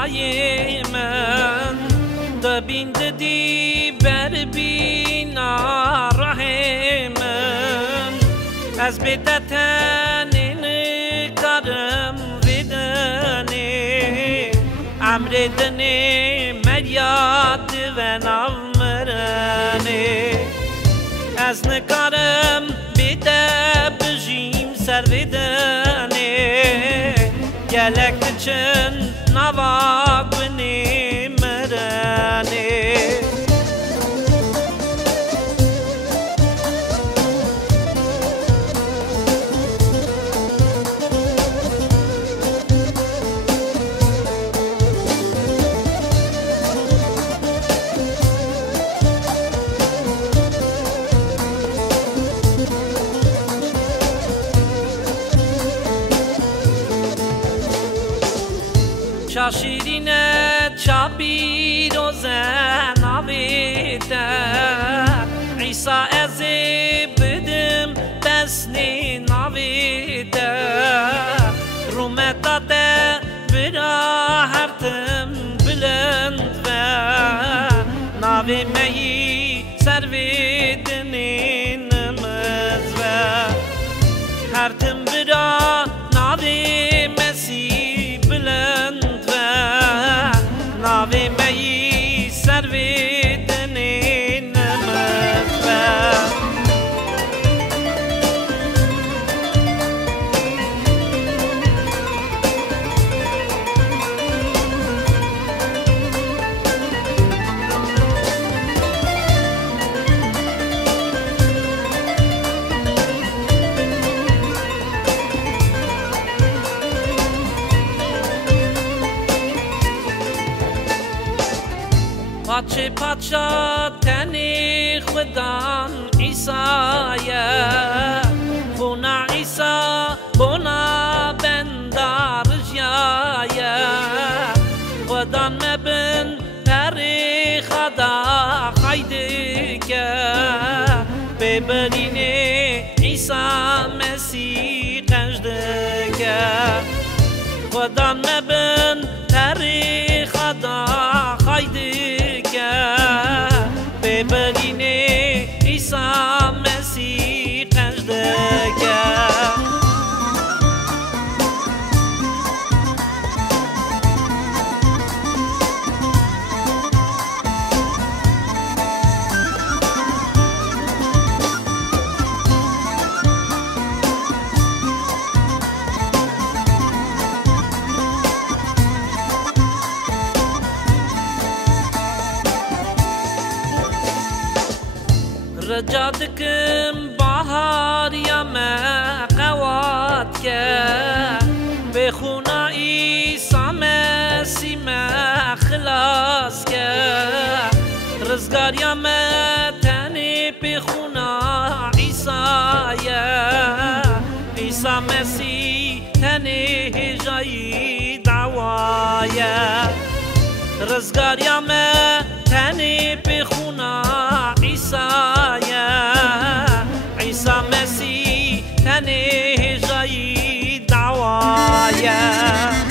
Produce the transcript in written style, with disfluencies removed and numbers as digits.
خدای من دبین ددی بر بینا راه من از بدتن نکارم ودنی امر دنی مریاد و نامرنی از نکارم بده بجیم سر ودنی گلک چن نواق بنی مرنی شاشیرینه چابی روزن آویده عیسی از بدم دسنی ناویده رومتاته برا هرتم بلند و ناوی مهی سرویدنی نمز و هرتم برا ناوی مسی بلند ناوی مهی سرویدنی نمد پاچه پاچا تنی خدان عیسایه خونا عیسی بونا بندار جایه خدان مبن پری خدا خیده که ببرینه عیسی مسیح قجده که خدان مبن پری خدا خیده ببرینه عیسی مسیح قجدگه رجادكم بحر يا ما قوات كا بخونا عيسى مسيح ما خلاص كا رزقار يا ما تاني بخونا عيسى يا عيسى مسيح تاني جاي دعوايا رزقار يا ما تاني بخونا عيسى عيسى مسيح تاني جاي دعوايا